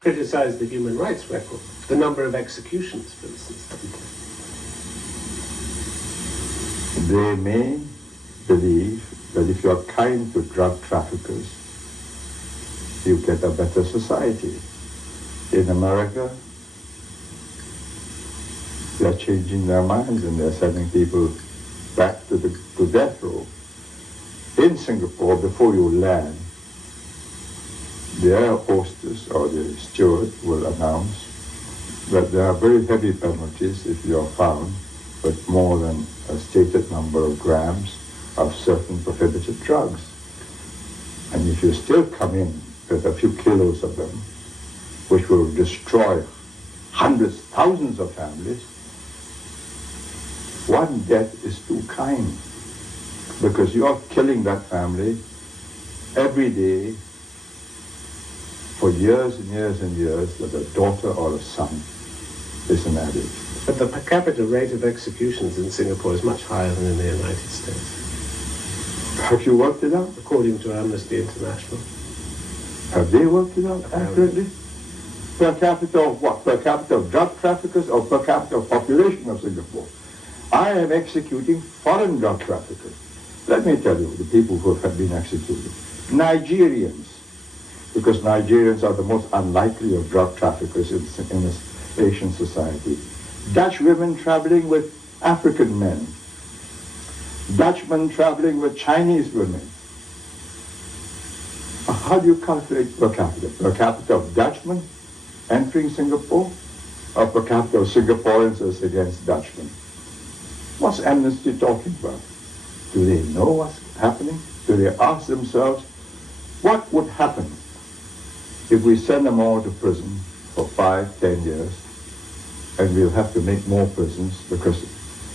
criticized the human rights record, the number of executions, for instance, haven't they? They may believe that if you are kind to drug traffickers, you get a better society. In America, they are changing their minds and they're sending people back to death row. In Singapore, before you land, the air hostess or the steward will announce that there are very heavy penalties if you are found with more than a stated number of grams of certain prohibited drugs. And if you still come in with a few kilos of them, which will destroy hundreds, thousands of families, one death is too kind, because you are killing that family every day for years and years and years, that a daughter or a son is an addict. But the per capita rate of executions in Singapore is much higher than in the United States. Have you worked it out? According to Amnesty International. Have they worked it out accurately? Per capita of what? Per capita of drug traffickers or per capita of population of Singapore? I am executing foreign drug traffickers. Let me tell you, the people who have been executed. Nigerians, because Nigerians are the most unlikely of drug traffickers in this Asian society. Dutch women traveling with African men. Dutchmen traveling with Chinese women. How do you calculate per capita? Per capita of Dutchmen entering Singapore, or per capita of Singaporeans as against Dutchmen? What's Amnesty talking about? Do they know what's happening? Do they ask themselves, what would happen if we send them all to prison for 5, 10 years, and we'll have to make more prisons because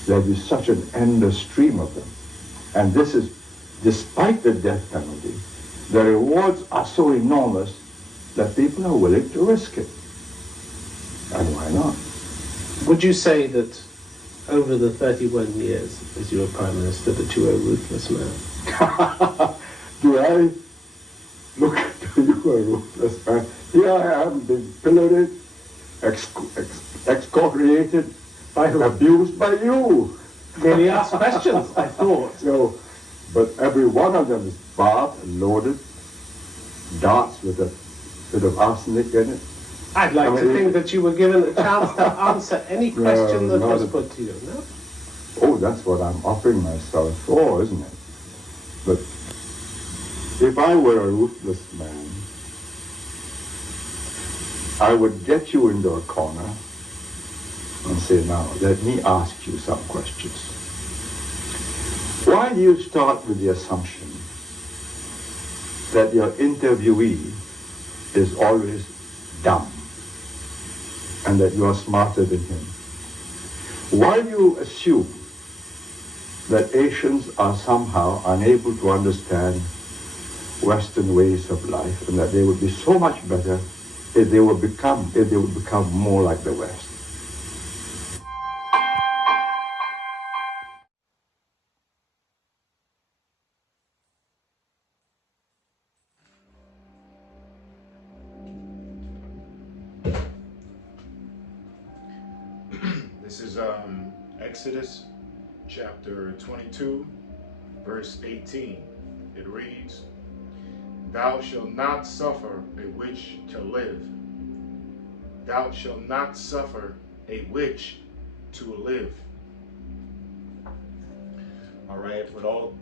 there'll be such an endless stream of them. And this is, despite the death penalty, the rewards are so enormous that people are willing to risk it. And why not? Would you say that over the 31 years as you were Prime Minister that you were a ruthless man? Do I look at you a ruthless man? Here I am, being pilloried, excoriated, abused by you. Merely asked questions, I thought. So, but every one of them is barbed and loaded, darts with a bit of arsenic in it. I'd like to think that you were given a chance to answer any question that was put to you, no? Oh, that's what I'm offering myself for, isn't it? But if I were a ruthless man, I would get you into a corner and say, now, let me ask you some questions. Why do you start with the assumption that your interviewee is always dumb and that you are smarter than him? Why do you assume that Asians are somehow unable to understand Western ways of life and that they would be so much better if they would become more like the West? This is Exodus chapter 22, verse 18. It reads, "Thou shalt not suffer a witch to live. Thou shalt not suffer a witch to live." All right, without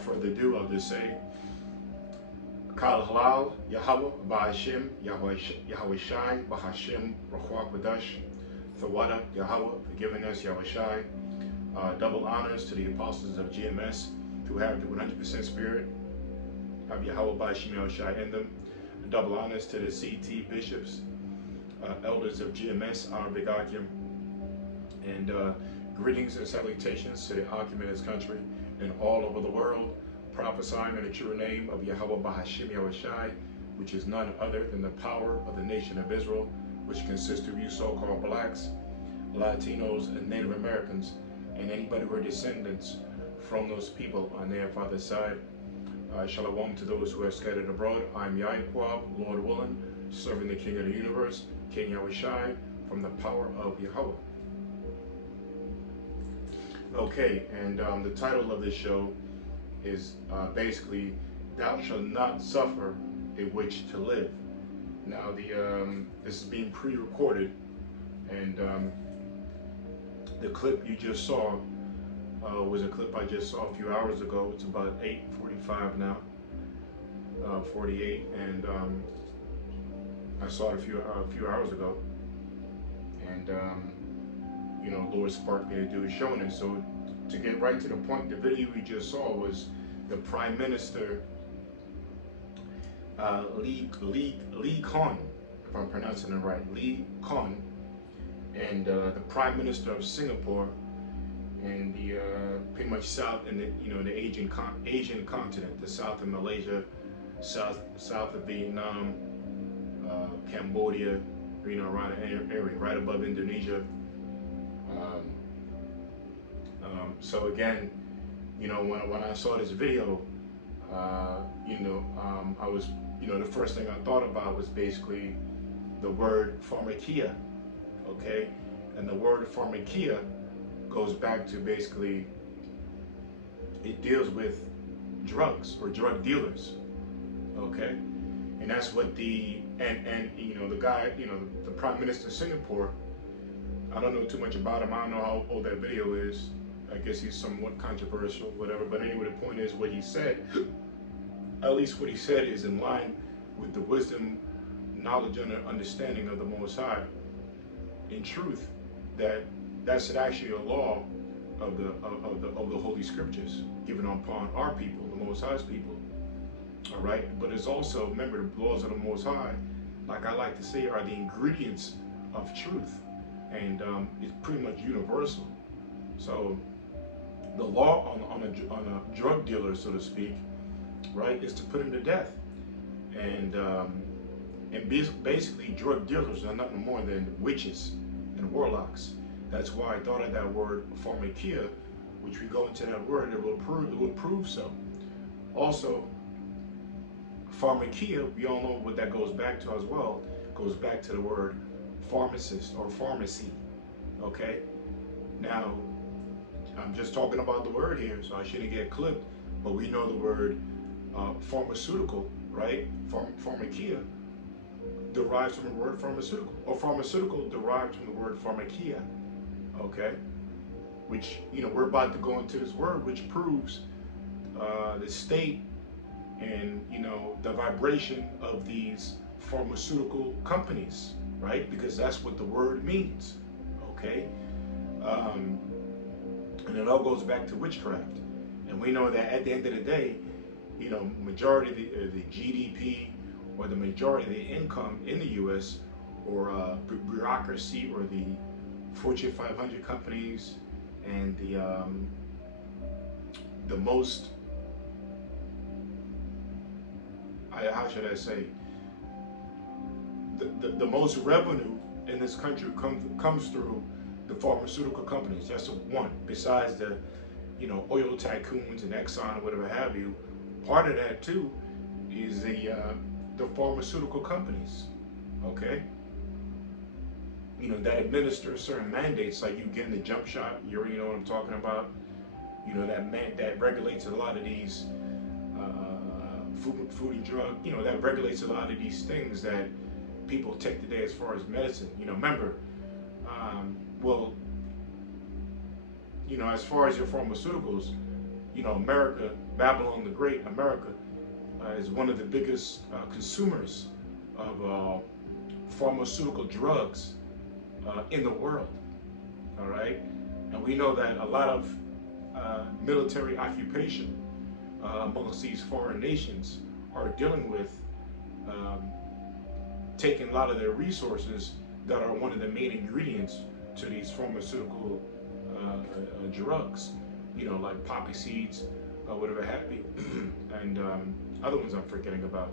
further ado, I'll just say, Kal Halal, Yahweh, Ba'ashim, Yahweh Shai, Bahashim, Ruach Wadash, Thawada, Yahweh, for giving us Yahweh Shai. Double honors to the apostles of GMS who have the 100% spirit, have Yahweh Ba'ashim, Yahweh Shai in them. Double honors to the CT bishops, elders of GMS, our Big Akim. And greetings and salutations to the Akim in this country and all over the world, prophesying in the true name of Yahweh Bahashim Yahweh Shai, which is none other than the power of the nation of Israel, which consists of you so-called blacks, Latinos, and Native Americans, and anybody who are descendants from those people on their father's side. Shalom to those who are scattered abroad. I'm Yaquab, Lord willing, serving the King of the universe, King Yahushai, from the power of Yahweh. Okay, and the title of this show is basically, "Thou shalt not suffer a witch to live." Now, this is being pre-recorded, and the clip you just saw was a clip I just saw a few hours ago. It's about 8:45 now, 48, and I saw it a few hours ago, and you know, Lord sparked me to do is showing it. So to get right to the point, the video we just saw was the Prime Minister Lee Khan, if I'm pronouncing it right, Lee Khan, and the Prime Minister of Singapore, and the pretty much south in the the Asian continent, the south of Malaysia, south of Vietnam, Cambodia, around the area, right above Indonesia. So again, when I saw this video, I was, the first thing I thought about was basically the word Pharmacia, okay? And the word Pharmacia goes back to basically, it deals with drugs or drug dealers, okay? And that's what the guy, the Prime Minister of Singapore, I don't know too much about him. I don't know how old that video is. I guess he's somewhat controversial, whatever. But anyway, the point is, what he said, at least what he said, is in line with the wisdom, knowledge, and understanding of the Most High. In truth, that's actually a law of the Holy Scriptures given upon our people, the Most High's people. All right, but it's also, remember, the laws of the Most High, like I like to say, are the ingredients of truth, and it's pretty much universal. So the law on a drug dealer, so to speak, right, is to put him to death. And basically, drug dealers are nothing more than witches and warlocks. That's why I thought of that word Pharmacia, which we go into that word, it will prove so. Also, Pharmacia, we all know what that goes back to as well. It goes back to the word pharmacist or pharmacy. Okay? Now, I'm just talking about the word here, so I shouldn't get clipped, but we know the word pharmaceutical, right? Pharmacia derives from the word pharmaceutical, or pharmaceutical derived from the word pharmacia, okay? Which, we're about to go into this word, which proves the state and, the vibration of these pharmaceutical companies, right? Because that's what the word means, okay? And it all goes back to witchcraft. And we know that at the end of the day, majority of the GDP, or the majority of the income in the U.S., or bureaucracy, or the Fortune 500 companies, and the most, how should I say, the most revenue in this country comes through the pharmaceutical companies. That's one. Besides the, oil tycoons and Exxon or whatever have you, part of that too is the pharmaceutical companies. Okay. That administer certain mandates, like you getting the jump shot. You already know what I'm talking about. That regulates a lot of these food and drug. That regulates a lot of these things that people take today as far as medicine. Remember, as far as your pharmaceuticals, America, Babylon the Great, America is one of the biggest consumers of pharmaceutical drugs in the world. All right, and we know that a lot of military occupation amongst these foreign nations are dealing with taking a lot of their resources that are one of the main ingredients to these pharmaceutical drugs, like poppy seeds, whatever have you, and other ones I'm forgetting about,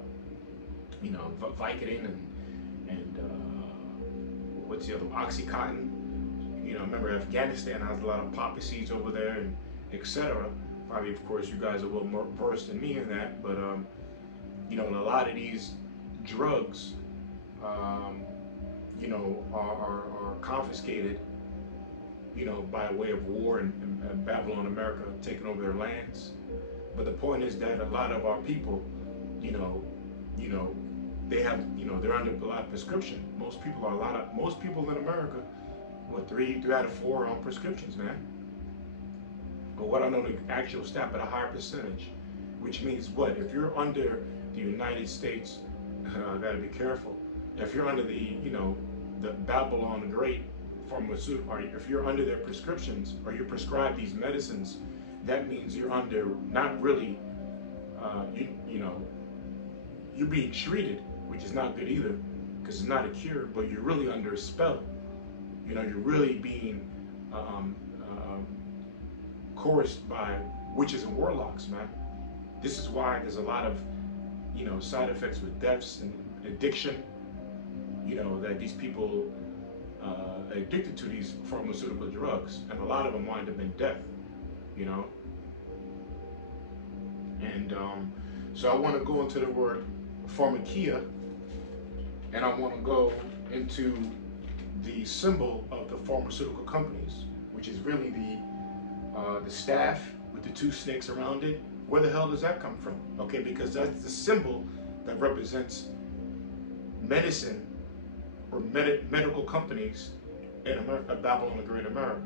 Vicodin and what's the other, Oxycontin. Remember Afghanistan has a lot of poppy seeds over there, and etc. Probably, of course, you guys are well more versed than me in that, but a lot of these drugs you know, are confiscated, you know, by way of war and Babylon, America, taking over their lands. But the point is that a lot of our people, you know, they have, you know, they're under a lot of prescription. Most people in America, what, three out of four are on prescriptions, man. But what I know the actual stat, but a higher percentage, which means what? If you're under the United States, I gotta be careful. If you're under the, you know, the Babylon the Great pharmaceutical, or if you're under their prescriptions, or you're prescribed these medicines, that means you're under not really, you know, you're being treated, which is not good either, because it's not a cure, but you're really under a spell. You know, you're really being coerced by witches and warlocks, man. This is why there's a lot of, you know, side effects with deaths and addiction. You know, that these people are addicted to these pharmaceutical drugs, and a lot of them wind up in death. You know, and so I want to go into the word Pharmacia, and I want to go into the symbol of the pharmaceutical companies, which is really the staff with the two snakes around it. Where the hell does that come from? Okay, because that's the symbol that represents medicine or medical companies in America, Babylon the Great America.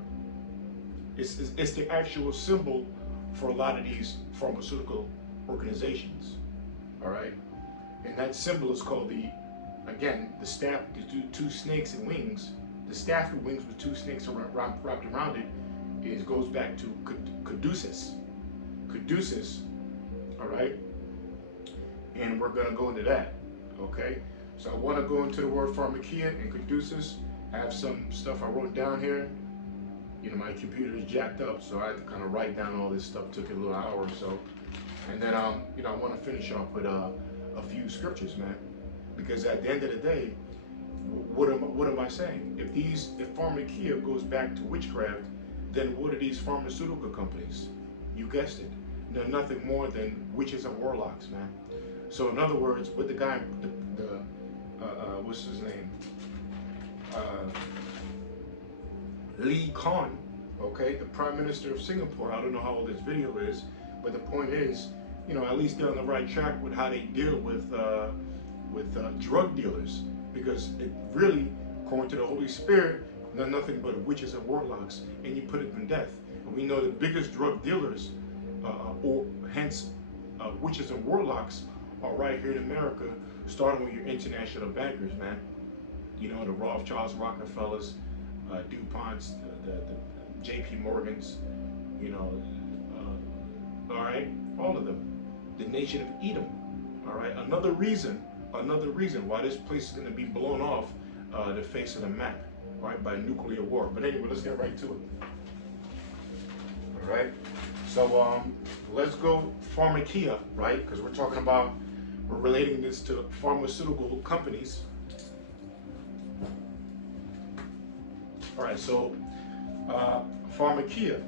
It's the actual symbol for a lot of these pharmaceutical organizations. All right, and that symbol is called the staff, the two snakes and wings. The staff and wings with two snakes wrapped around it goes back to caduceus. Caduceus, all right, and we're gonna go into that. Okay, so I want to go into the word Pharmacia and caduceus. I have some stuff I wrote down here. You know, my computer is jacked up, so I had to kind of write down all this stuff. Took a little hour or so, and then you know, I want to finish off with a few scriptures, man, because at the end of the day, what am I saying? If Pharmacia goes back to witchcraft, then what are these pharmaceutical companies? You guessed it. They're nothing more than witches and warlocks, man. So in other words, what the guy, what's his name? Lee Khan, okay, the Prime Minister of Singapore. I don't know how old this video is, but the point is, you know, at least they're on the right track with how they deal with drug dealers, because it really, according to the Holy Spirit, they're nothing but witches and warlocks, and you put it in death. And we know the biggest drug dealers, or hence witches and warlocks, are right here in America, starting with your international bankers, man. You know, the Rothschilds, Rockefellers, DuPonts, the JP Morgans, you know, all right, all of them. The nation of Edom, all right. Another reason why this place is going to be blown off the face of the map, right, by nuclear war. But anyway, let's get right to it. All right. So let's go Pharmacia, right? Because we're relating this to pharmaceutical companies. All right, so Pharmacia.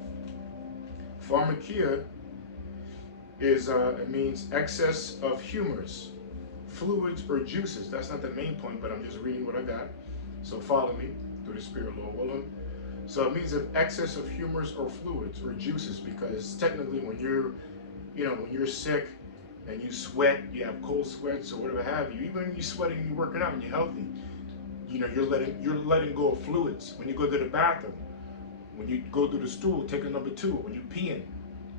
Pharmacia is it means excess of humors, fluids, or juices. That's not the main point, but I'm just reading what I got. So follow me through the Spirit, Lord willing. So it means of excess of humors or fluids or juices, because technically when you're sick and you sweat, you have cold sweats or whatever have you, even when you're sweating and you're working out and you're healthy, you know, you're letting go of fluids. When you go to the bathroom, when you go through the stool, take a number 2, when you're peeing,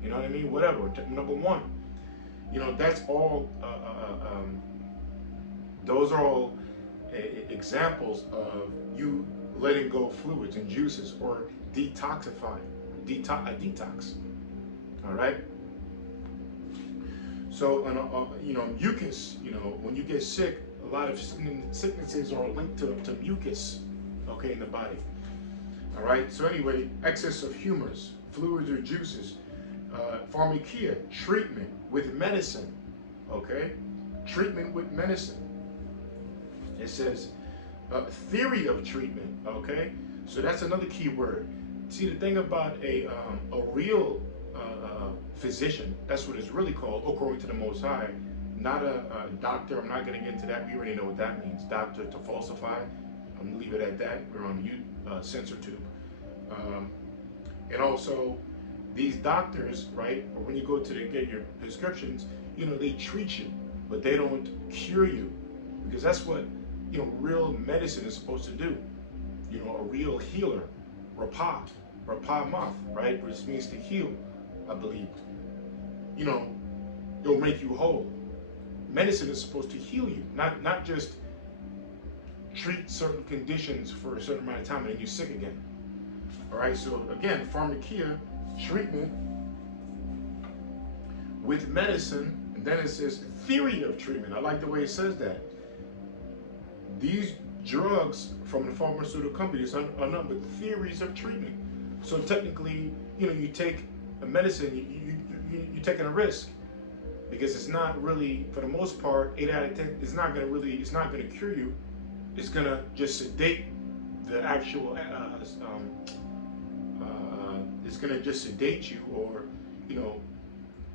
you know what I mean? Whatever, take number 1. You know, that's all, those are all examples of you letting go of fluids and juices, or detoxifying, a detox, all right? So, you know, mucus, you know, when you get sick, a lot of sicknesses are linked to mucus, okay, in the body, all right? So anyway, excess of humors, fluids or juices, Pharmacia, treatment with medicine, okay? Treatment with medicine. It says theory of treatment, okay? So that's another key word. See, the thing about a real physician, that's what it's really called, according to the Most High, not a doctor. I'm not going to get into that. We already know what that means. Doctor to falsify. I'm going to leave it at that. We're on censor tube. And also, these doctors, right, or when you go to get your prescriptions, they treat you, but they don't cure you, because that's what, real medicine is supposed to do. A real healer, rapah, right, which means to heal, I believe. It'll make you whole. Medicine is supposed to heal you, not just treat certain conditions for a certain amount of time and then you're sick again. All right, so again, Pharmacia, treatment with medicine, and then it says theory of treatment. I like the way it says that. These drugs from the pharmaceutical companies are nothing but theories of treatment. So technically, you take a medicine, you're taking a risk, because it's not really, for the most part, 8 out of 10, it's not going to cure you. It's going to just sedate the actual, it's going to just sedate you, or,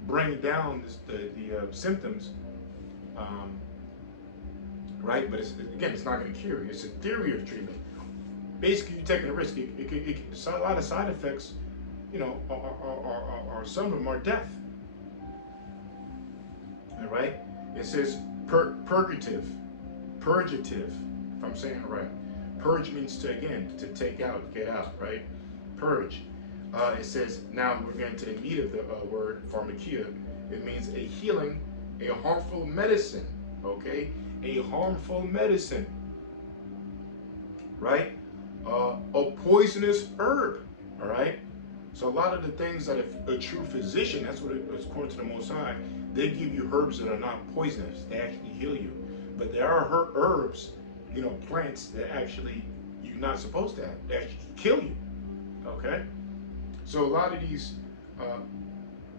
bring down the symptoms, right? But it's not going to cure you. It's a theory of treatment. Basically, you're taking a risk. A lot of side effects, are some of them are death. All right? It says purgative, if I'm saying it right. Purge means to take out, get out, right? Purge. It says, now we're getting to the meat of the word pharmacia. It means a healing, a harmful medicine, okay? A harmful medicine, right? A poisonous herb, all right? So a lot of the things that a true physician, that's what it is, according to the Most High, they give you herbs that are not poisonous. They actually heal you. But there are herbs, plants that actually you're not supposed to have. They actually kill you, okay? So a lot of these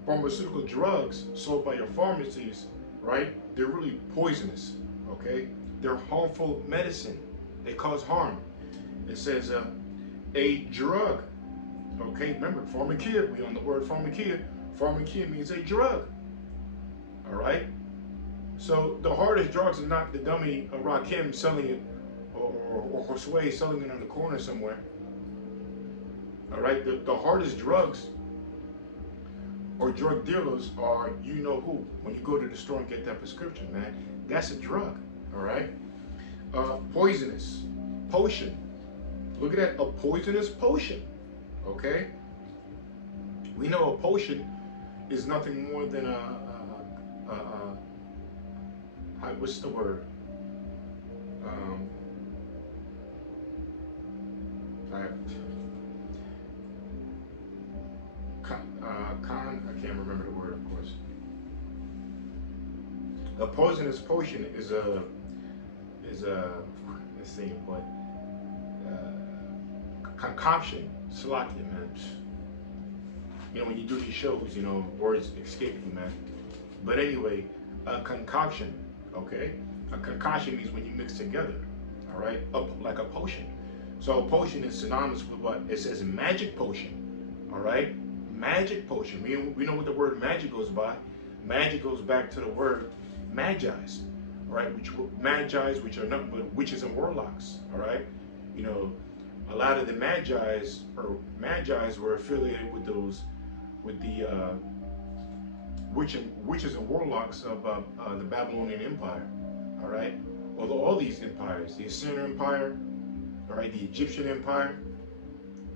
pharmaceutical drugs sold by your pharmacies, right? They're really poisonous, okay? They're harmful medicine. They cause harm. It says a drug, okay? Remember, pharmacia, we on the word pharmacia. Pharmacia means a drug, all right? So the hardest drugs are not the dummy Rakim selling it, or Josue selling it on the corner somewhere. All right, the hardest drugs or drug dealers are who. When you go to the store and get that prescription, man, that's a drug. All right, poisonous potion. Look at that, a poisonous potion. Okay, we know a potion is nothing more than what's the word? I can't remember the word, of course. A poisonous potion is a let's see what concoction. Salakia, man. When you do these shows, words escape you, man. But anyway, a concoction, okay? A concoction means when you mix together, all right? Like a potion. So a potion is synonymous with what? It says magic potion, all right? Magic potion. We know what the word magic goes by. Magic goes back to the word magi's, all right? Magi's, which are nothing but witches and warlocks, all right? A lot of the magi's were affiliated with the witches and warlocks of the Babylonian Empire, all right? Although all these empires, the Assyrian Empire, all right, the Egyptian Empire,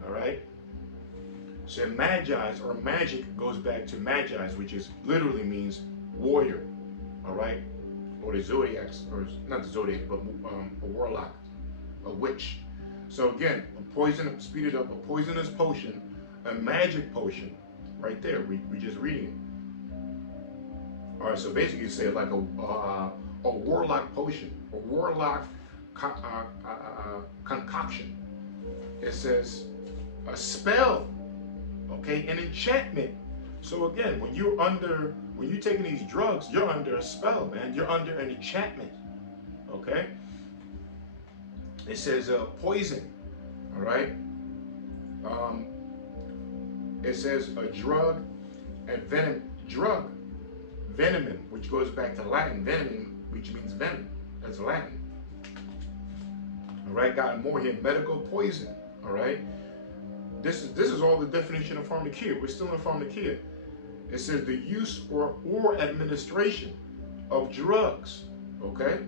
all right? So magi's or magic goes back to magi's, which is literally means warrior, all right? Or the zodiacs, or not the zodiac, but a warlock, a witch. So again, speed it up, a poisonous potion, a magic potion, right there. We just reading it. All right, so basically you say like a warlock potion, a warlock concoction. It says a spell, okay, an enchantment. So again, when you're taking these drugs, you're under a spell, man. You're under an enchantment, okay? It says poison, all right? It says a drug and venom, venom, which goes back to Latin, venom, which means venom. That's Latin. All right, got more here, medical poison. All right, this is all the definition of pharmacia. We're still in pharmacia. It says the use or administration of drugs. Okay,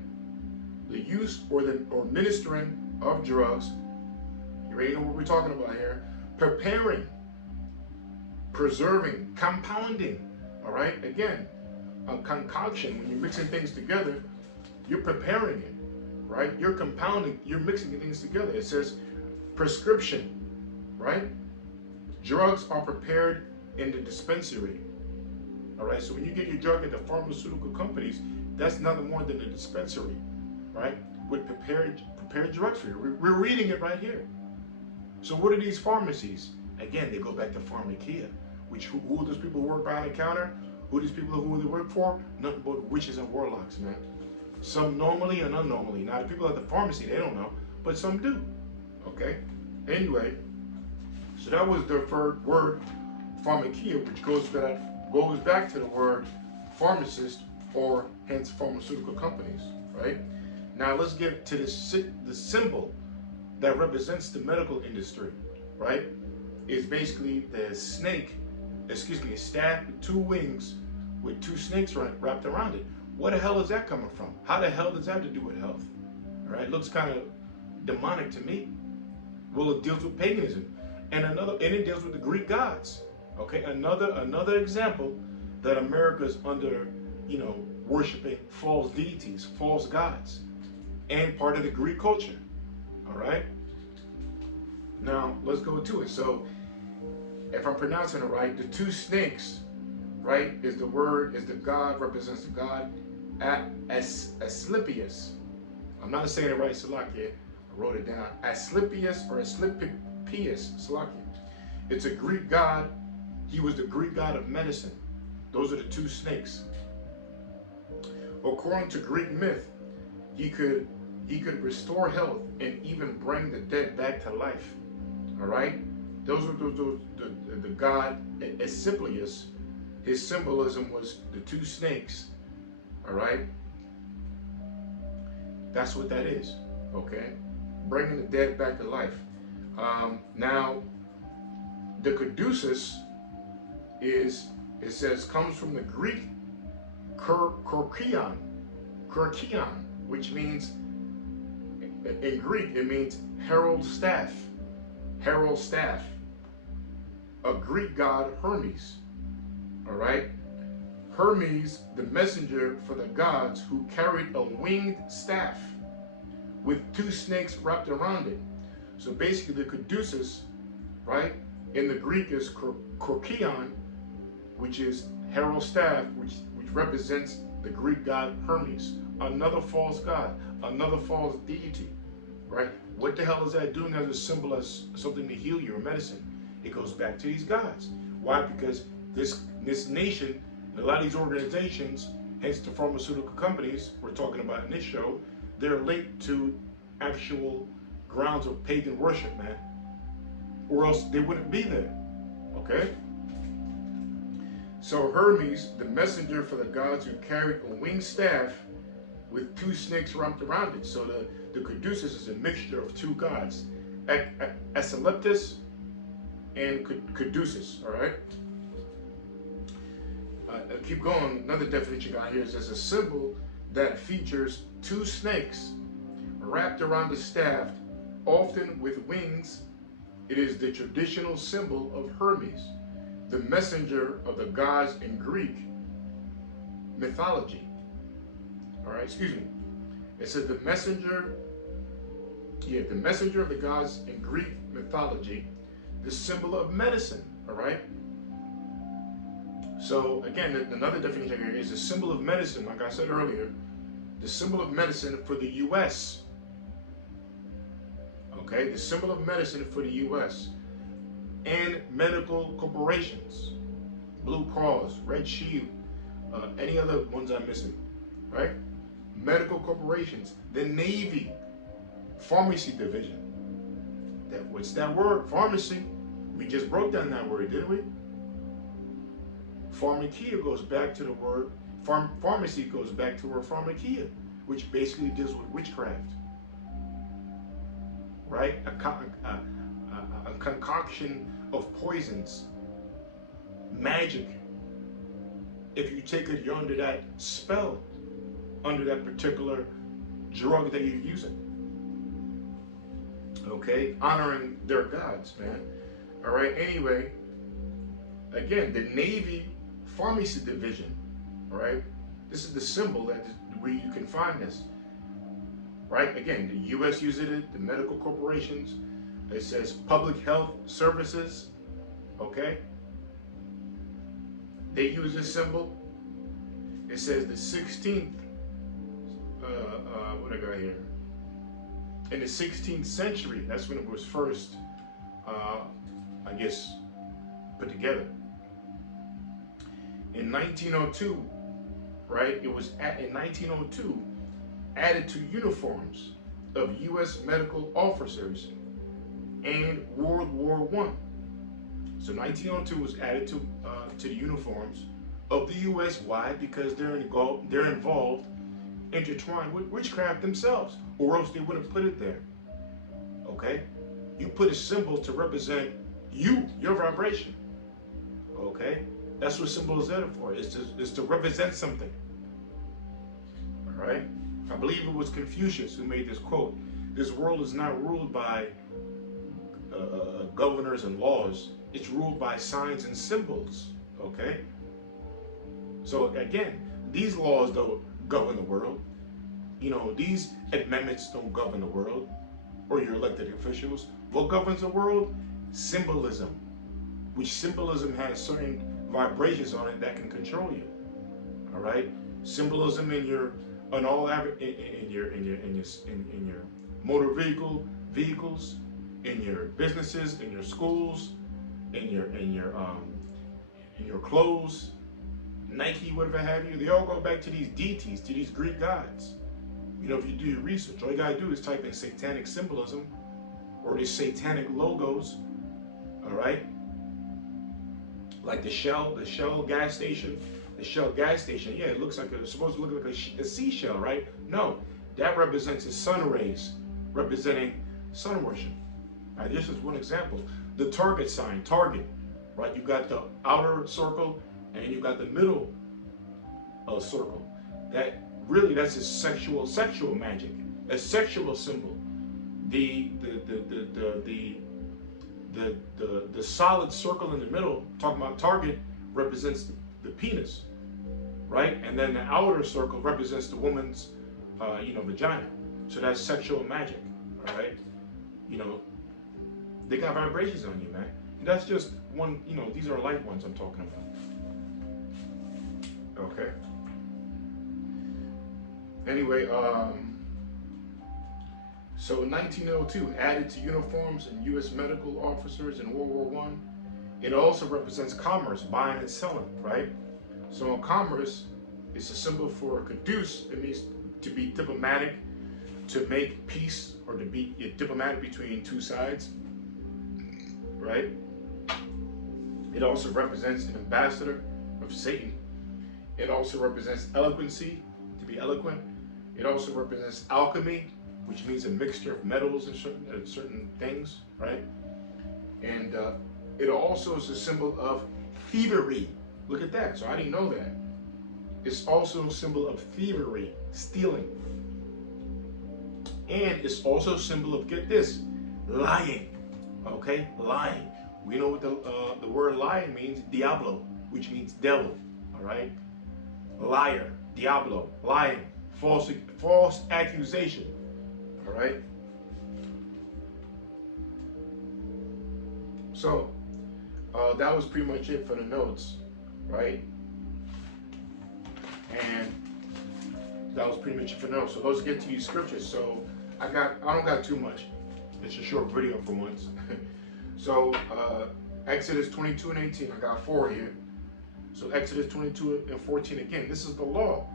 the use or administering of drugs. You already know what we're talking about here. Preparing, preserving, compounding. All right, again, a concoction. When you're mixing things together, you're preparing it. Right, you're compounding. You're mixing things together. It says prescription. Right, drugs are prepared in the dispensary. All right, so when you get your drug at the pharmaceutical companies, that's nothing more than a dispensary, right? With prepared drugs for you. We're reading it right here. So what are these pharmacies? Again, they go back to pharmacia, which who are those people who work behind the counter? Who are these people who they work for? Nothing but witches and warlocks, man. Some normally and unknowingly. Now the people at the pharmacy, they don't know, but some do. Okay. Anyway, so that was the third word, pharmacia, which goes back to the word pharmacist, or hence pharmaceutical companies, right? Now let's get to the symbol that represents the medical industry, right? Is basically the snake, a staff with two wings with two snakes wrapped around it. Where the hell is that coming from? How the hell does that have to do with health? All right, looks kind of demonic to me. Well, it deals with paganism, and it deals with the Greek gods. Okay, another example that America's under, worshiping false deities, false gods, and part of the Greek culture. All right. Now let's go to it. So, if I'm pronouncing it right, the two snakes, right, is the god, represents the god Asclepius. I'm not saying it right, Salakia. I wrote it down. Asclepius or Asclepius, Salakia. It's a Greek god. He was the Greek god of medicine. Those are the two snakes. According to Greek myth, he could restore health and even bring the dead back to life. All right, those are the god Asclepius. His symbolism was the two snakes. All right, that's what that is. Okay, bringing the dead back to life. Now, the caduceus comes from the Greek kurkion, which means, in Greek, it means herald staff. Herald staff. A Greek god, Hermes. All right? Hermes, the messenger for the gods, who carried a winged staff with two snakes wrapped around it. So basically, the caduceus, right, in the Greek is kurkion, which is herald staff, which represents the Greek god Hermes. Another false god, another false deity, right? What the hell is that doing as a symbol, as something to heal you or medicine? It goes back to these gods. Why? Because this nation, and a lot of these organizations, hence the pharmaceutical companies we're talking about in this show, they're linked to actual grounds of pagan worship, man. Or else they wouldn't be there, okay? So Hermes, the messenger for the gods, who carried a winged staff with two snakes wrapped around it. So the caduceus is a mixture of two gods, Asclepius and caduceus. All right. Keep going. Another definition got here is as a symbol that features two snakes wrapped around the staff, often with wings. It is the traditional symbol of Hermes, the messenger of the gods in Greek mythology. All right, excuse me. It says the messenger of the gods in Greek mythology, the symbol of medicine. All right. So again, another definition here is a symbol of medicine. Like I said earlier, the symbol of medicine for the U.S. Okay, the symbol of medicine for the U.S. and medical corporations, Blue Cross, Red Shield, any other ones I'm missing, right? Medical corporations, the Navy, pharmacy division. What's that word? Pharmacy. We just broke down that word, didn't we? Pharmacia goes back to the word, pharmacy goes back to the word pharmacia, which basically deals with witchcraft. Right? A concoction of poisons, magic. If you take it, you're under that spell, under that particular drug that you're using. Okay? Honoring their gods, man. All right? Anyway, again, the Navy Pharmacy Division, all right? This is the symbol where you can find this. Right? Again, the U.S. uses it, the medical corporations. It says public health services, okay? They use this symbol. It says the 16th, what I got here? In the 16th century, that's when it was first, I guess, put together. In 1902, right? It was in 1902, added to uniforms of U.S. medical officers and World War I. So 1902 was added to the uniforms of the U.S. Why? Because they're involved, intertwined with witchcraft themselves, or else they wouldn't put it there. Okay? You put a symbol to represent your vibration. Okay? That's what symbol is there for. It's to represent something. All right? I believe it was Confucius who made this quote. This world is not ruled by governors and laws. It's ruled by signs and symbols. Okay? So again, these laws don't govern the world. You know, these amendments don't govern the world or your elected officials. What governs the world? Symbolism, which symbolism has certain vibrations on it that can control you. All right? Symbolism in your motor vehicles, in your businesses, in your schools, in your clothes, Nike, whatever have you. They all go back to these deities, to these Greek gods. You know, if you do your research, all you gotta do is type in satanic symbolism or these satanic logos. All right, like the Shell gas station. The Shell gas station, yeah, it looks like it's supposed to look like a seashell, right? No, that represents the sun rays, representing sun worship. Right, this is one example. The Target sign, Target, right? You got the outer circle and you got the middle circle. That's a sexual magic, a sexual symbol. The solid circle in the middle, talking about Target, represents the penis, right? And then the outer circle represents the woman's, vagina. So that's sexual magic, all right? You know, they got vibrations on you, man. And that's just one, these are light ones I'm talking about. Okay. Anyway, so in 1902, added to uniforms and U.S. medical officers in World War I, it also represents commerce, buying and selling, right? So in commerce, it's a symbol for caduce. It means to be diplomatic, to make peace, or to be diplomatic between two sides, right? It also represents an ambassador of Satan. It also represents eloquency, to be eloquent. It also represents alchemy, which means a mixture of metals and certain things, right? And it also is a symbol of thievery. Look at that. So I didn't know that. It's also a symbol of thievery, stealing. And it's also a symbol of, get this, lying. Okay, lying. We know what the word lying means, diablo, which means devil. All right, liar, diablo, lying, false accusation. All right. So that was pretty much it for the notes, right? And that was pretty much it for the notes. So let's get to these scriptures. So I don't got too much. It's a short video for once. So Exodus 22 and 18. I got 4 here. So Exodus 22 and 14 again. This is the law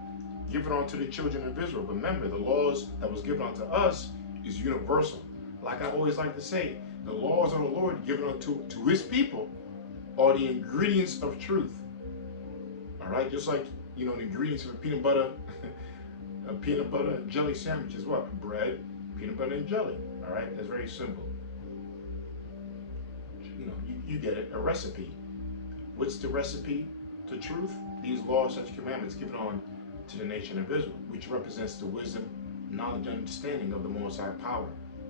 given unto the children of Israel. Remember, the laws that was given unto us is universal. Like I always like to say, the laws of the Lord given unto his people are the ingredients of truth. All right, just like, you know, the ingredients of a peanut butter, a peanut butter and jelly sandwich is what? Bread, peanut butter, and jelly. All right, that's very simple. You know, you get it, a recipe. What's the recipe to truth? These laws, such commandments given on to the nation of Israel, which represents the wisdom, knowledge, and understanding of the Most High power,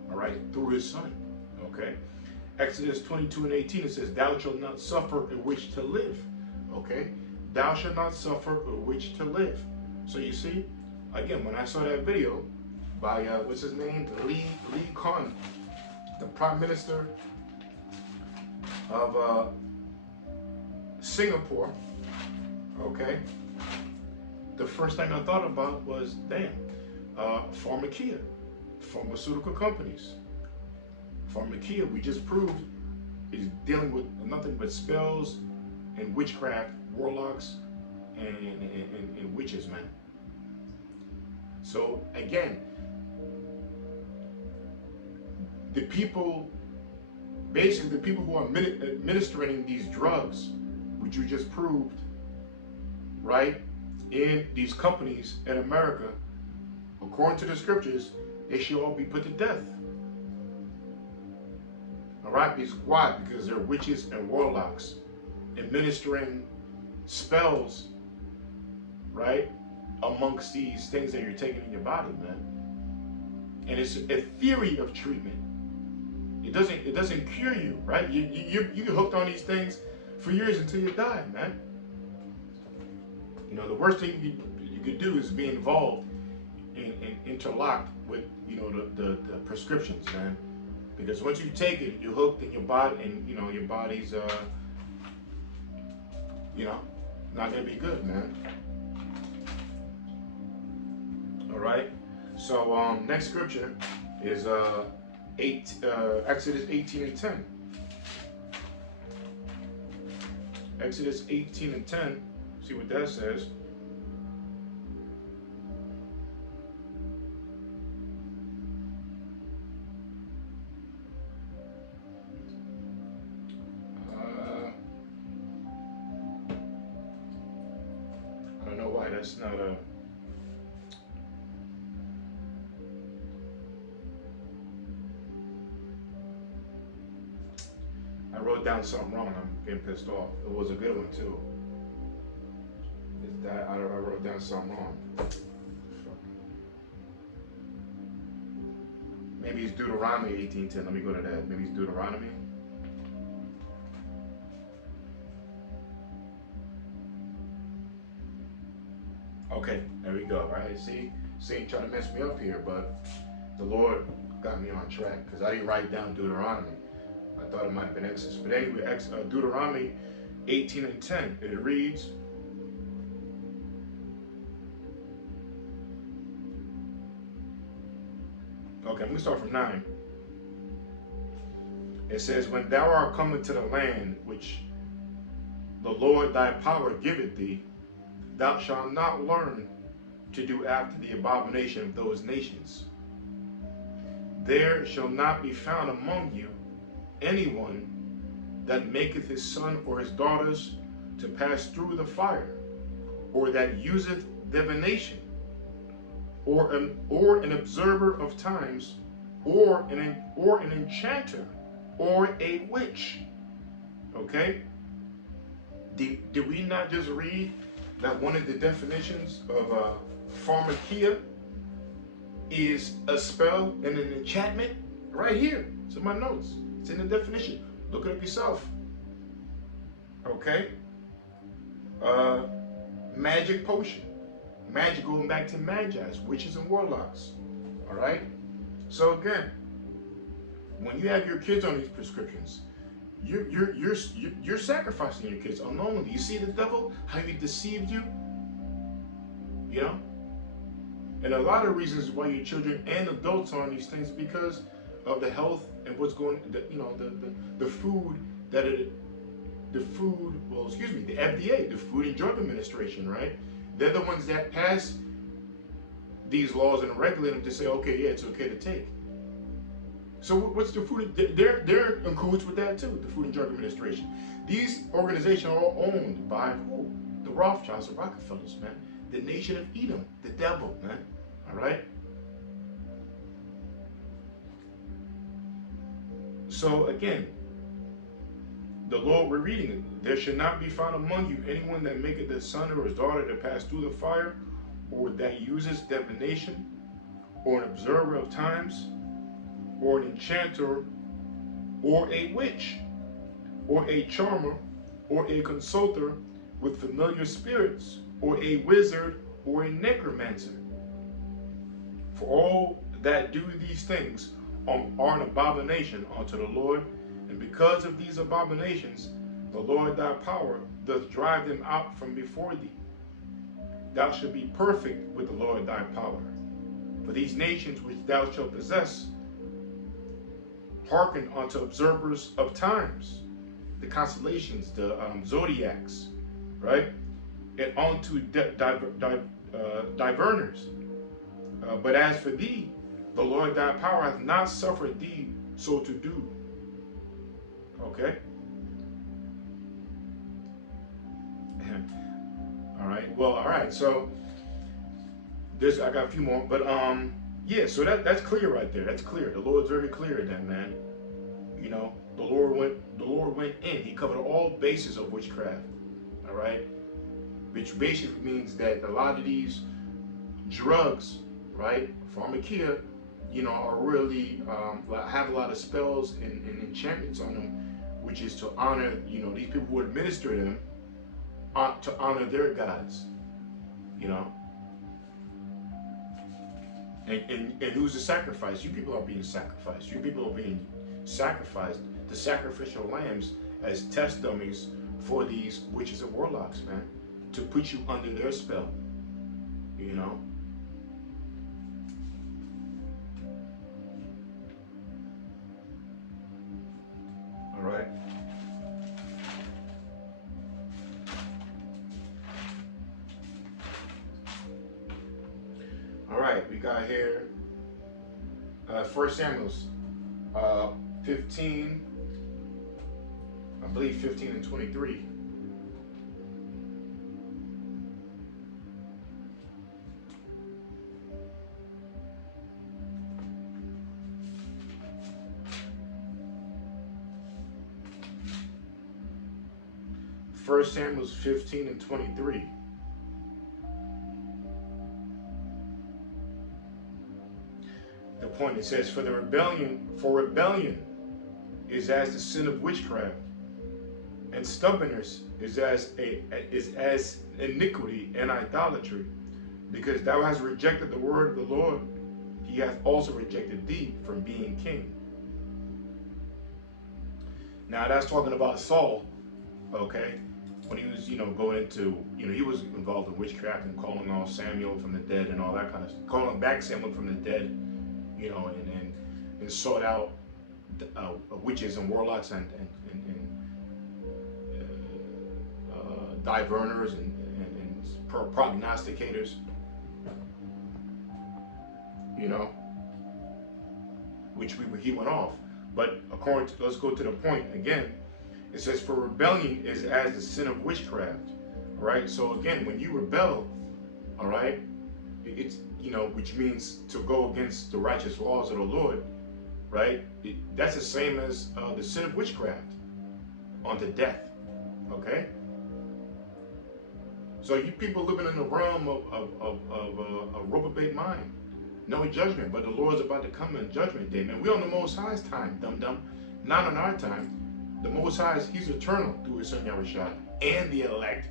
all right, through his Son, okay? Exodus 22:18, it says, thou shalt not suffer a witch to live, okay? Thou shalt not suffer a witch to live. So you see, again, when I saw that video by, what's his name? Lee Kwan, the Prime Minister of Singapore, okay? The first thing I thought about was, damn, Pharmacia, pharmaceutical companies. Pharmacia, we just proved, is dealing with nothing but spells and witchcraft, warlocks, and witches, man. So again, the people, basically the people who are administering these drugs, which you just proved, right, in these companies in America, according to the scriptures, they should all be put to death. All right, why? Because they're witches and warlocks administering spells, right, amongst these things that you're taking in your body, man. And it's a theory of treatment. It doesn't cure you, right? You get hooked on these things for years until you die, man. You know, the worst thing you could do is be involved and interlocked with, you know, the prescriptions, man. Because once you take it, you're hooked in your body, and you know your body's you know, not gonna be good, man. All right. So next scripture is Exodus 18:10. Exodus 18:10. See what that says. I don't know why that's not a. I wrote down something wrong. I'm getting pissed off. It was a good one too. Is that I wrote down something wrong? Maybe it's Deuteronomy 18:10. Let me go to that. Maybe it's Deuteronomy. Okay, there we go. Right? See, trying to mess me up here, but the Lord got me on track because I didn't write down Deuteronomy. I thought it might have been Exodus. But anyway, Deuteronomy 18:10. It reads, okay, I'm going to start from 9. It says, when thou art come into the land which the Lord thy power giveth thee, thou shalt not learn to do after the abomination of those nations. There shall not be found among you anyone that maketh his son or his daughters to pass through the fire, or that useth divination, or an observer of times, or an enchanter, or a witch. Okay? Did we not just read that one of the definitions of pharmacia is a spell and an enchantment? Right here. It's in my notes. It's in the definition. Look it up yourself. Okay? Magic potion. Magic going back to magi's, witches and warlocks. All right? So again, when you have your kids on these prescriptions, you're sacrificing your kids unknowingly. You see the devil, how he deceived you? You know? And a lot of reasons why your children and adults are on these things because of the health and what's going, you know, the food that the FDA, the Food and Drug Administration, right? They're the ones that pass these laws and regulate them to say, okay, yeah, it's okay to take. So what's the food? They're in cahoots with that too, the Food and Drug Administration. These organizations are all owned by who? The Rothschilds, the Rockefellers, man. The nation of Edom, the devil, man. All right? So again, the Lord, we're reading it. There should not be found among you anyone that maketh his son or his daughter to pass through the fire, or that uses divination, or an observer of times, or an enchanter, or a witch, or a charmer, or a consulter with familiar spirits, or a wizard, or a necromancer. For all that do these things are an abomination unto the Lord, and because of these abominations, the Lord thy power doth drive them out from before thee. Thou shalt be perfect with the Lord thy power. For these nations which thou shalt possess hearken unto observers of times, the constellations, the zodiacs, right? And unto diviners. But as for thee, the Lord thy power hath not suffered thee so to do. Okay? All right. Well, all right. So I got a few more, but yeah. So that's clear right there. That's clear. The Lord's very clear in that, man. You know, the Lord went in. He covered all bases of witchcraft. All right, which basically means that a lot of these drugs, right, Pharmacia, you know, are really have a lot of spells and enchantments on them, which is to honor, you know, these people who administer them, to honor their gods, you know. And who's the sacrifice? You people are being sacrificed. You people are being sacrificed, the sacrificial lambs, as test dummies for these witches and warlocks, man, to put you under their spell, you know. All right. All right, we got here 1 Samuel 15, I believe 15 and 23. First Samuel 15 and 23. The point, it says, for rebellion is as the sin of witchcraft, and stubbornness is as iniquity and idolatry. Because thou hast rejected the word of the Lord, he hath also rejected thee from being king. Now that's talking about Saul, okay? When he was, you know, going into, you know, he was involved in witchcraft and calling on Samuel from the dead and all that kind of stuff, calling back Samuel from the dead, you know, and sought out witches and warlocks and diviners and prognosticators, you know, which he went off. But according to, let's go to the point again. It says, for rebellion is as the sin of witchcraft. All right. So again, when you rebel, all right, it's, you know, which means to go against the righteous laws of the Lord, right? That's the same as the sin of witchcraft unto death. Okay. So you people living in the realm of a reprobate mind, no judgment, but the Lord's about to come in judgment day, man. We're on the Most High's time, dum-dum, not on our time. The Most High, he's eternal through his son Yahushua and the elect,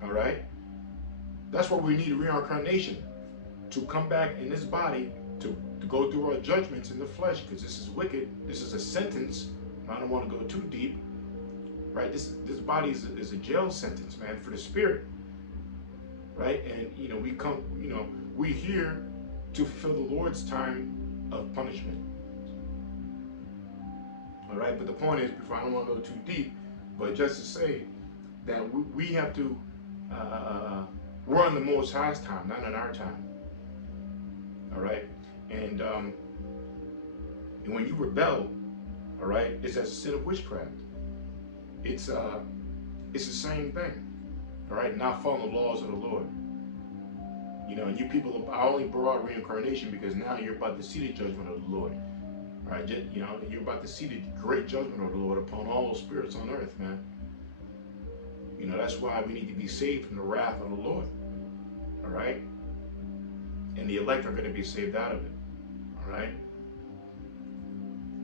all right? That's why we need reincarnation, to come back in this body, to go through our judgments in the flesh, because this is wicked. This is a sentence. I don't want to go too deep, right? This body is a jail sentence, man, for the spirit, right? And, you know, we come, you know, we're here to fulfill the Lord's time of punishment. All right, but the point is, before I don't want to go too deep, but just to say that we have to, we're on the Most High's time, not on our time. All right, and when you rebel, all right, it's a sin of witchcraft. It's the same thing. all right, not following the laws of the Lord. You know, and you people, I only brought out reincarnation because now you're about to see the judgment of the Lord. All right, you know, you're about to see the great judgment of the Lord upon all spirits on earth, man. You know, that's why we need to be saved from the wrath of the Lord. All right? And the elect are going to be saved out of it. All right?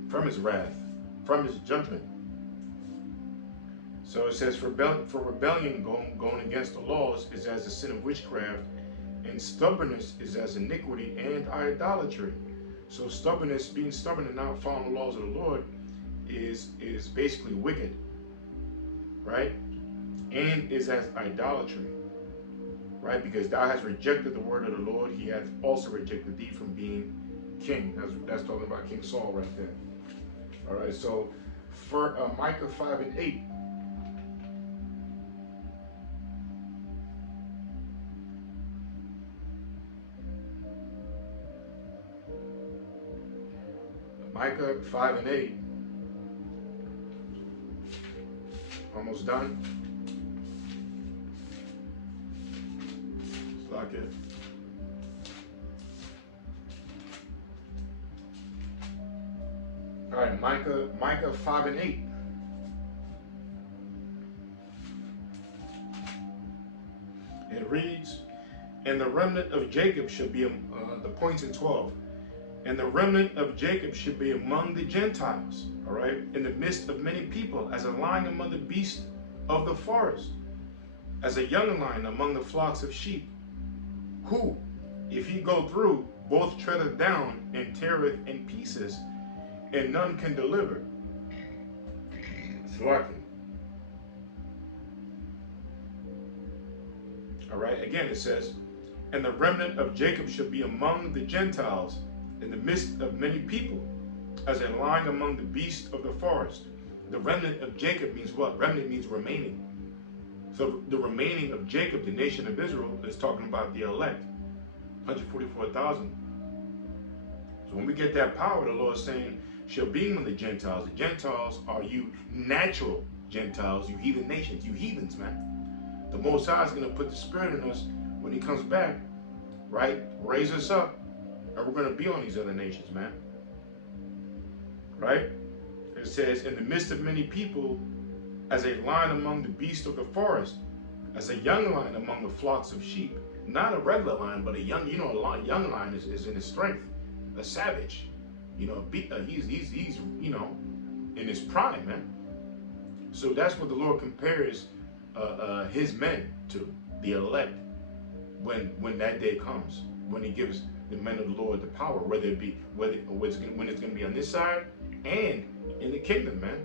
From his wrath, from his judgment. So it says, for rebellion going against the laws is as the sin of witchcraft, and stubbornness is as iniquity and idolatry. So stubbornness, being stubborn and not following the laws of the Lord, is basically wicked, right? And is as idolatry, right? Because thou hast rejected the word of the Lord, he hath also rejected thee from being king. That's talking about King Saul right there. All right, so for Micah 5 and 8. Micah 5 and 8. Almost done. Let's lock it. All right, Micah 5 and 8. It reads, and the remnant of Jacob shall be, the points in 12. And the remnant of Jacob should be among the Gentiles, all right, in the midst of many people, as a lion among the beasts of the forest, as a young lion among the flocks of sheep, who, if he go through, both treadeth down and teareth in pieces, and none can deliver. It's lucky. All right, again it says, and the remnant of Jacob shall be among the Gentiles, in the midst of many people, as a lion among the beasts of the forest. The remnant of Jacob means what? Remnant means remaining. So the remaining of Jacob, the nation of Israel, is talking about the elect, 144,000. So when we get that power, the Lord is saying, shall be among the Gentiles. The Gentiles are you natural Gentiles, you heathen nations, you heathens, man. The Most High is going to put the Spirit in us when he comes back, right? Raise us up. And we're going to be on these other nations, man. Right? It says, in the midst of many people, as a lion among the beasts of the forest, as a young lion among the flocks of sheep. Not a regular lion, but a young, you know, a young lion is in his strength. A savage. You know, he's you know, in his prime, man. So that's what the Lord compares his men to, the elect, when that day comes, when he gives the men of the Lord the power, whether it be when it's going to be on this side and in the kingdom, man,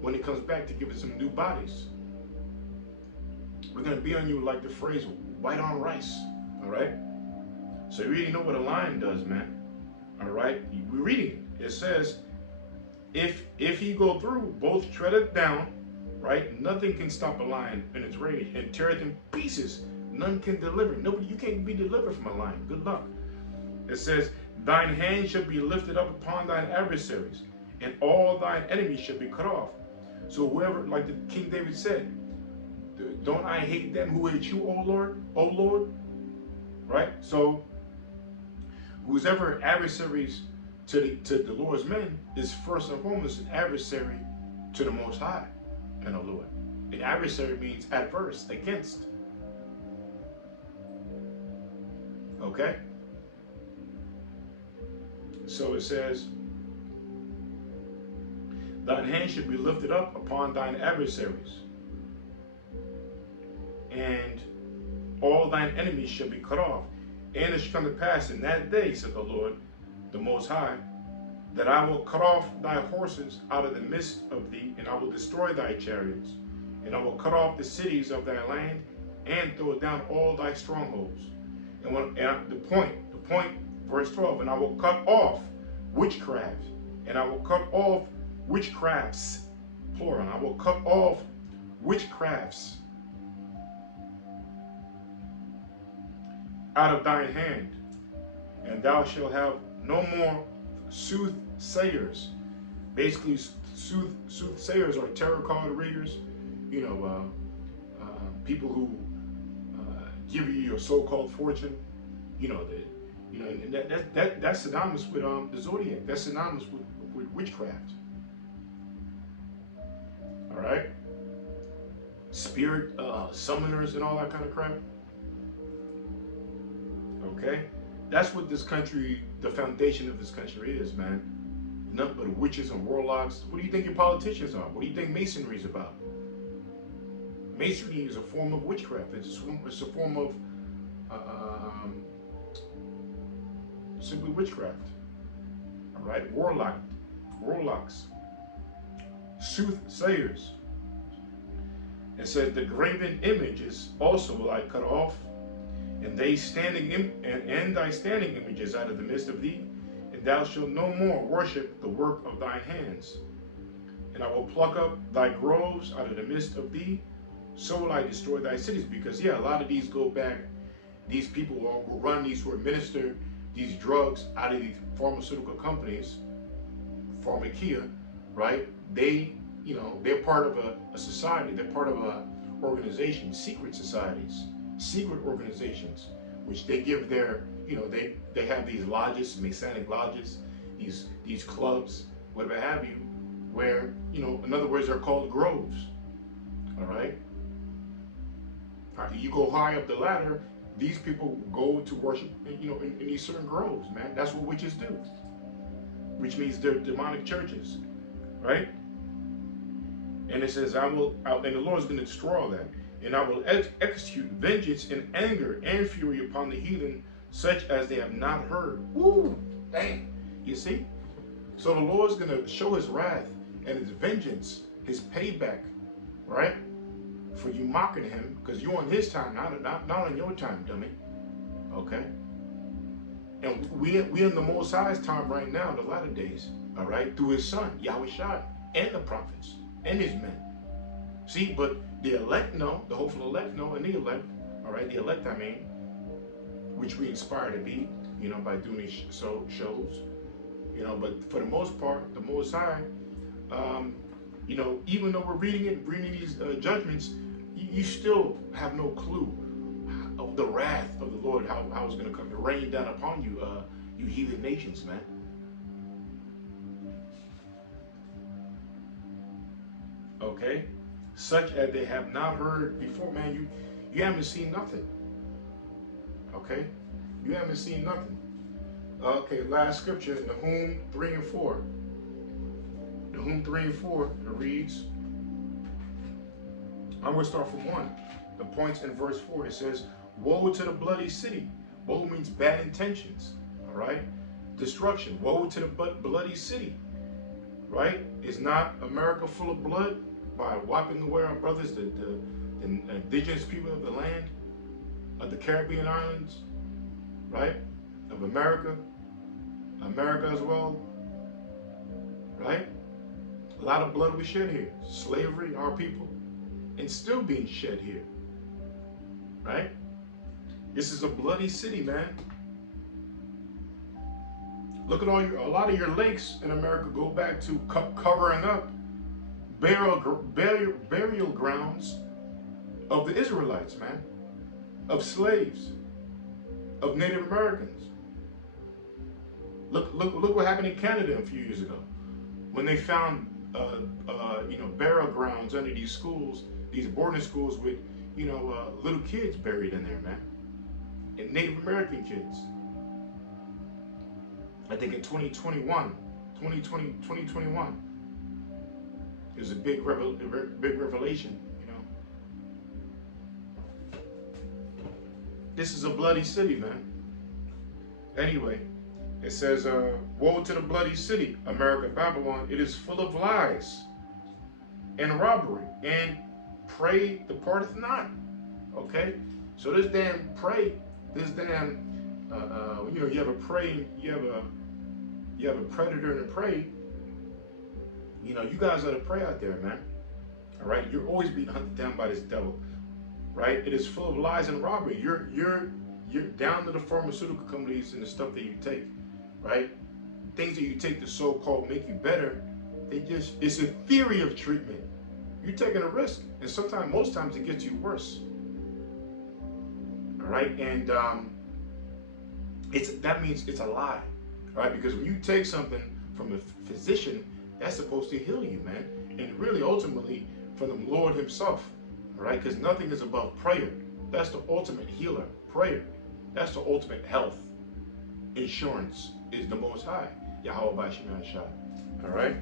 when it comes back to give us some new bodies. We're going to be on you like the phrase white on rice. All right, so you really know what a lion does, man. All right, we're reading it. It says, if he go through, both treadeth down, right? Nothing can stop a lion in its rage, and teareth in pieces. None can deliver. Nobody, you can't be delivered from a lion. Good luck. It says, thine hand shall be lifted up upon thine adversaries, and all thine enemies shall be cut off. So whoever, like the King David said, don't I hate them who hate you, O Lord? O Lord? Right? So who's ever adversaries to the Lord's men is first and foremost an adversary to the Most High and the Lord. An adversary means adverse, against. Okay? So it says, thine hand should be lifted up upon thine adversaries, and all thine enemies shall be cut off. And it shall come to pass in that day, said the Lord, the Most High, that I will cut off thy horses out of the midst of thee, and I will destroy thy chariots, and I will cut off the cities of thy land, and throw down all thy strongholds. And the point, verse 12, and I will cut off witchcraft, and I will cut off witchcrafts, plural, and I will cut off witchcrafts out of thine hand, and thou shalt have no more soothsayers. Basically, soothsayers are tarot card readers, you know, people who give you your so-called fortune. You know that. You know, and that's synonymous with the zodiac. That's synonymous with witchcraft. All right, spirit summoners and all that kind of crap. Okay, that's what this country, the foundation of this country is, man. Nothing but witches and warlocks. What do you think your politicians are? What do you think masonry is about? Masonry is a form of witchcraft. It's a form of simply witchcraft. All right, warlocks, soothsayers. It says the graven images also will I cut off, and thy standing images out of the midst of thee, and thou shalt no more worship the work of thine hands. And I will pluck up thy groves out of the midst of thee, so will I destroy thy cities. Because yeah, a lot of these go back, these people who run these, who administer these drugs out of these pharmaceutical companies, Pharmacia, right? They, you know, they're part of a society, they're part of a organization, secret societies, secret organizations, which they give their, you know, they have these lodges, Masonic lodges, these clubs, whatever have you, where, you know, in other words, they're called groves. All right? You go high up the ladder, these people go to worship, you know, in these certain groves, man. That's what witches do, which means they're demonic churches, right? And it says, and the Lord is going to destroy all that, and I will execute vengeance and anger and fury upon the heathen, such as they have not heard. Woo, dang, you see? So the Lord is going to show his wrath and his vengeance, his payback, right? For you mocking him, because you're on his time, not on your time, dummy. Okay? And we in the Most High's time right now, the latter days, all right, through his son, Yahweh Shai, and the prophets, and his men. See, but the elect know, the hopeful elect know, and the elect, all right, the elect, I mean, which we inspire to be, you know, by doing these shows, you know, but for the most part, the Most High, you know, even though we're reading these judgments, you still have no clue of the wrath of the Lord, how it's going to come to rain down upon you, you heathen nations, man. Okay? Such as they have not heard before, man. You haven't seen nothing. Okay? You haven't seen nothing. Okay, last scripture, Nahum 3 and 4. Nahum 3 and 4, it reads, I'm going to start from 1. The points in verse 4, it says, woe to the bloody city. Woe means bad intentions, all right? Destruction. Woe to the bloody city, right? Is not America full of blood by wiping away our brothers, the indigenous people of the land, of the Caribbean islands, right? Of America as well, right? A lot of blood was shed here. Slavery, our people, and still being shed here, right? This is a bloody city, man. Look at a lot of your lakes in America go back to covering up burial grounds of the Israelites, man, of slaves, of Native Americans. Look what happened in Canada a few years ago, when they found you know, burial grounds under these schools, these boarding schools with, you know, little kids buried in there, man, and Native American kids. I think in 2021, it was a big revelation, you know. This is a bloody city, man. Anyway, it says, woe to the bloody city, America, Babylon. It is full of lies and robbery, and prey departeth not. Okay? So this damn prey, this damn, you know, you have a prey, you have a predator and a prey. You know, you guys are the prey out there, man. All right? You're always being hunted down by this devil, right? It is full of lies and robbery. You're down to the pharmaceutical companies and the stuff that you take, right? Things that you take to so-called make you better, it's a theory of treatment. You're taking a risk, and sometimes, most times, it gets you worse. All All right, and that means it's a lie, right? Because when you take something from a physician, that's supposed to heal you, man, and really ultimately from the Lord Himself, all right? Because nothing is above prayer. That's the ultimate healer. Prayer. That's the ultimate health. Insurance is the Most High. Yahweh B'Shem Yahshua. All right.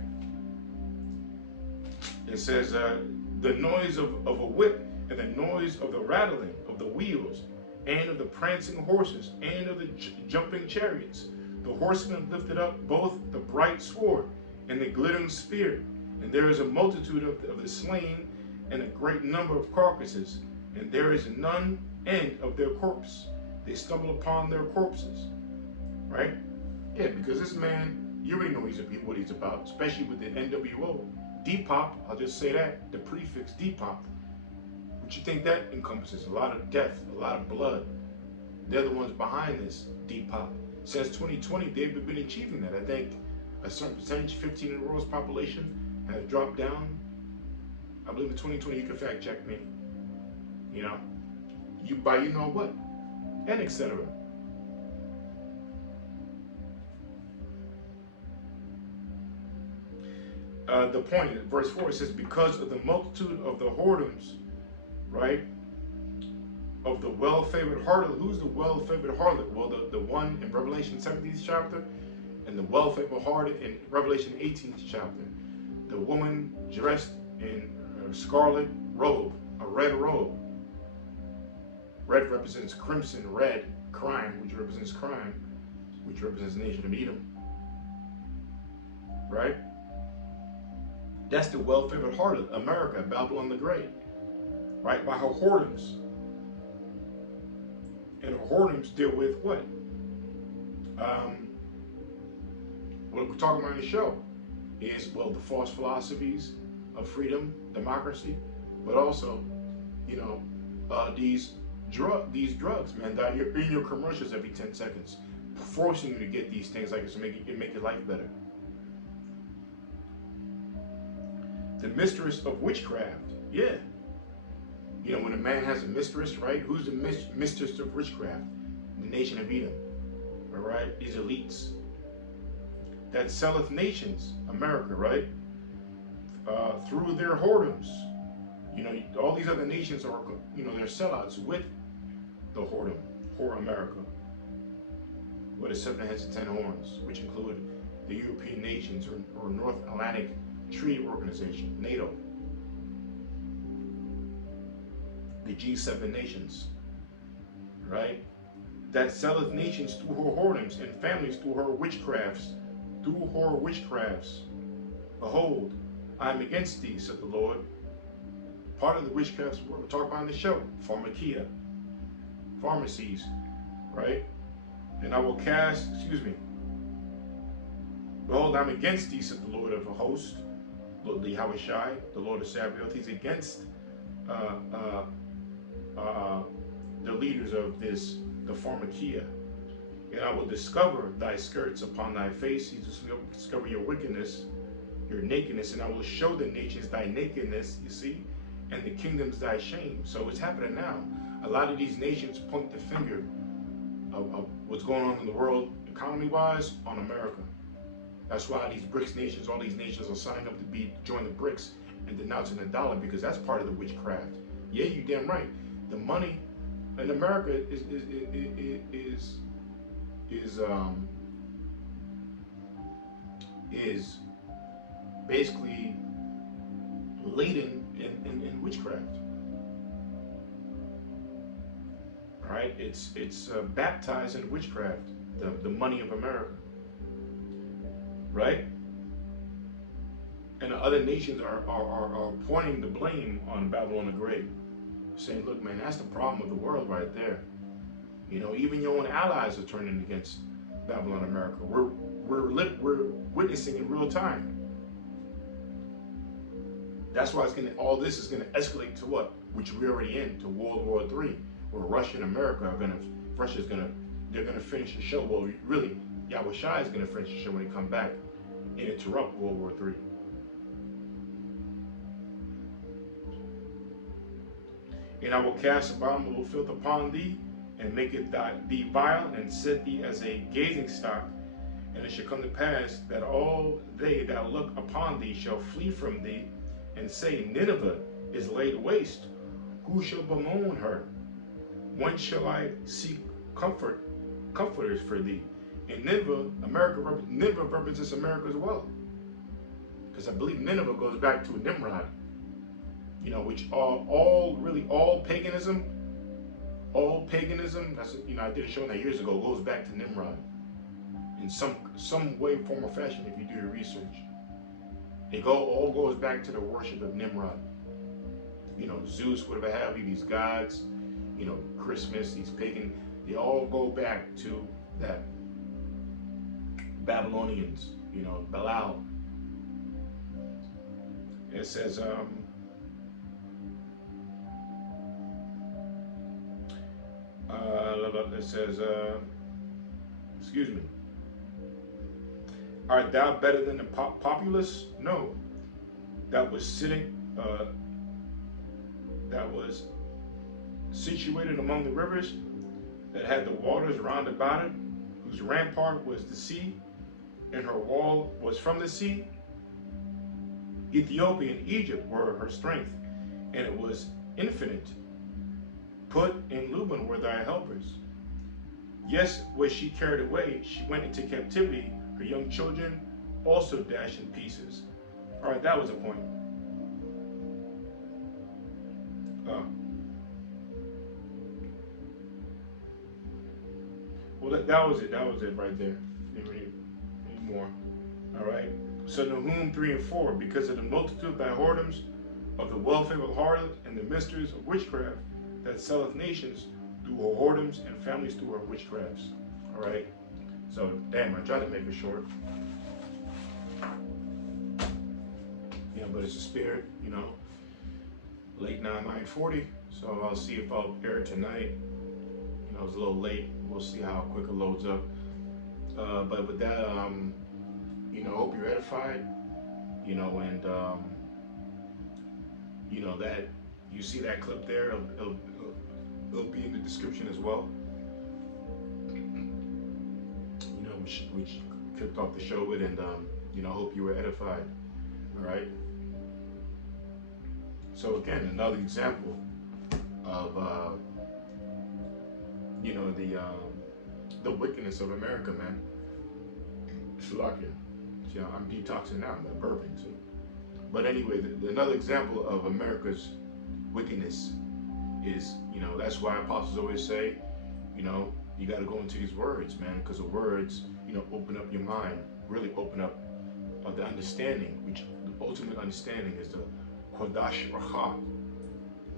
It says the noise of a whip and the noise of the rattling of the wheels and of the prancing horses and of the jumping chariots. The horsemen lifted up both the bright sword and the glittering spear. And there is a multitude of the slain and a great number of carcasses. And there is none end of their corpse. They stumble upon their corpses. Right? Yeah, because this man, you already know what he's about, especially with the NWO. Depop, I'll just say that, the prefix Depop. What you think that encompasses? A lot of death, a lot of blood. They're the ones behind this Depop. Since 2020, they've been achieving that. I think a certain percentage, 15 in the world's population, has dropped down. I believe in 2020, you can fact check me. You know, you buy, you know what, and etc. The point, verse 4, it says, because of the multitude of the whoredoms, right, of the well-favored harlot. Who's the well-favored harlot? Well, the one in Revelation 17th chapter, and the well-favored harlot in Revelation 18th chapter. The woman dressed in a scarlet robe, a red robe. Red represents crimson, red, crime, which represents crime, which represents the nation of Edom. Right? That's the well-favored harlot, America, Babylon the Great. Right? By her whoredoms. And her whoredoms deal with what? What we're talking about in the show is, well, the false philosophies of freedom, democracy, but also, you know, these drugs, man, that you're in your commercials every 10 seconds, forcing you to get these things like this to make your life better. The mistress of witchcraft, yeah. You know, when a man has a mistress, right? Who's the mistress of witchcraft? The nation of Edom, all right? These elites. That selleth nations, America, right? Through their whoredoms. You know, all these other nations are, you know, they're sellouts with the whoredom, whore America, with the 7 heads and 10 horns, which include the European nations or North Atlantic Treaty Organization, NATO, the G7 nations, right? That selleth nations through her whoredoms and families through her witchcrafts, Behold, I am against thee, said the Lord. Part of the witchcrafts we're talking about in the show, Pharmacia, pharmacies, right? And I will cast, behold, I'm against thee, said the Lord of a host, Lord Yahweh Shai, the Lord of Sabaoth. He's against the leaders of this, the Pharmacia. And I will discover thy skirts upon thy face. He will discover your wickedness, your nakedness, and I will show the nations thy nakedness, you see, and the kingdoms thy shame. So it's happening now. A lot of these nations point the finger of what's going on in the world, economy-wise, on America. That's why these BRICS nations, all these nations are signing up to join the BRICS and denouncing the dollar, because that's part of the witchcraft. Yeah, you damn right. The money in America is basically laden in witchcraft. All right, it's baptized in witchcraft, the money of America, right? And the other nations are pointing the blame on Babylon the Great, saying, look, man, that's the problem of the world right there. You know, even your own allies are turning against Babylon America. We're witnessing in real time. That's why all this is gonna escalate to what? Which we're already in, to World War III, where Russia and America they're gonna finish the show. Well, really, Yahweh Shai is gonna finish the show when they come back and interrupt World War III. And I will cast abominable filth upon thee, and make it thee vile, and set thee as a gazing stock. And it shall come to pass that all they that look upon thee shall flee from thee, and say, Nineveh is laid waste. Who shall bemoan her? When shall I seek comforters for thee? And Nineveh represents America as well, because I believe Nineveh goes back to Nimrod. You know, which are all paganism. All paganism. That's, you know, I did a show on that years ago. Goes back to Nimrod in some way, form, or fashion. If you do your research, all goes back to the worship of Nimrod. You know, Zeus, whatever have you, these gods. You know, Christmas, these pagan. They all go back to that Babylonians. You know, Belial. It says, excuse me. Art thou better than the populace? No. That was situated among the rivers, that had the waters round about it, whose rampart was the sea, and her wall was from the sea. Ethiopia and Egypt were her strength, and it was infinite. Put and Luban were thy helpers. Yes, was she carried away, she went into captivity, her young children also dashed in pieces. All right, that was a point. Well, that was it. That was it right there. Any more? All right. So Nahum 3 and 4, because of the multitude of thy whoredoms, of the well-favored harlot, and the mysteries of witchcraft, that selleth nations through her whoredoms, and families through her witchcrafts. All right. So, damn, I tried to make it short. Yeah, but it's a spirit, you know. Late now, 9:40. So I'll see if I'll air it tonight. You know, it's a little late. We'll see how quick it loads up. But with that, you know, hope you're edified. You know, and you know that you see that clip there. It'll be in the description as well. You know, which kicked off the show with, and you know, hope you were edified. All right. So again, another example of you know, the wickedness of America, man. Shalakia. Yeah, I'm detoxing now. I'm burping too. But anyway, another example of America's wickedness is, you know, that's why apostles always say, you know, you got to go into these words, man, because the words, you know, open up your mind, really open up the understanding, which the ultimate understanding is the Kodash Racha,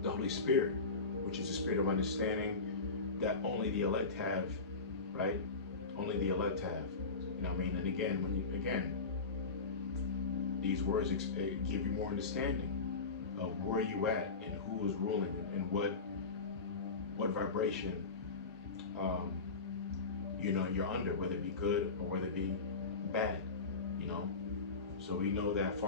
the Holy Spirit, which is the spirit of understanding that only the elect have, right? Only the elect have. You know what I mean? And again, these words give you more understanding of where you at and who is ruling and what vibration you know, you're under, whether it be good or whether it be bad, you know. So we know that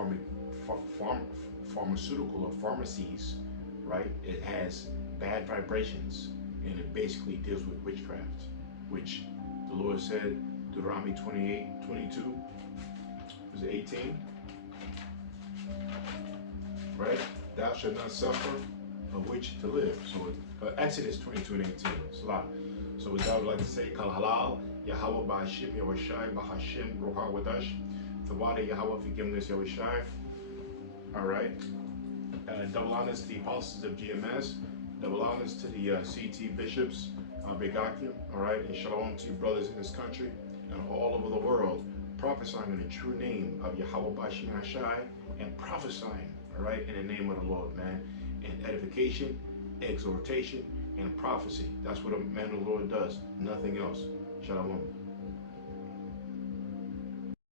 pharmaceutical or pharmacies, right? It has bad vibrations, and it basically deals with witchcraft, which the Lord said, Deuteronomy 28:22, was it 18? Right? Thou shalt not suffer a witch to live. So Exodus 22 and 18. It's a lot. So with that, I would like to say, Kal Halal, Yahweh Ba'ashim Yahushai, Bahashim Roha Wadash, Tawada Yahweh forgiveness Yahushai. All right. Double honors to the apostles of GMS. Double honors to the CT bishops, Begakim. All right. And shalom to your brothers in this country and all over the world, prophesying in the true name of Yahweh Ba'ashim Yahushai and prophesying, all right, in the name of the Lord, man. And edification, exhortation, and prophecy. That's what a man of the Lord does. Nothing else. Shalom.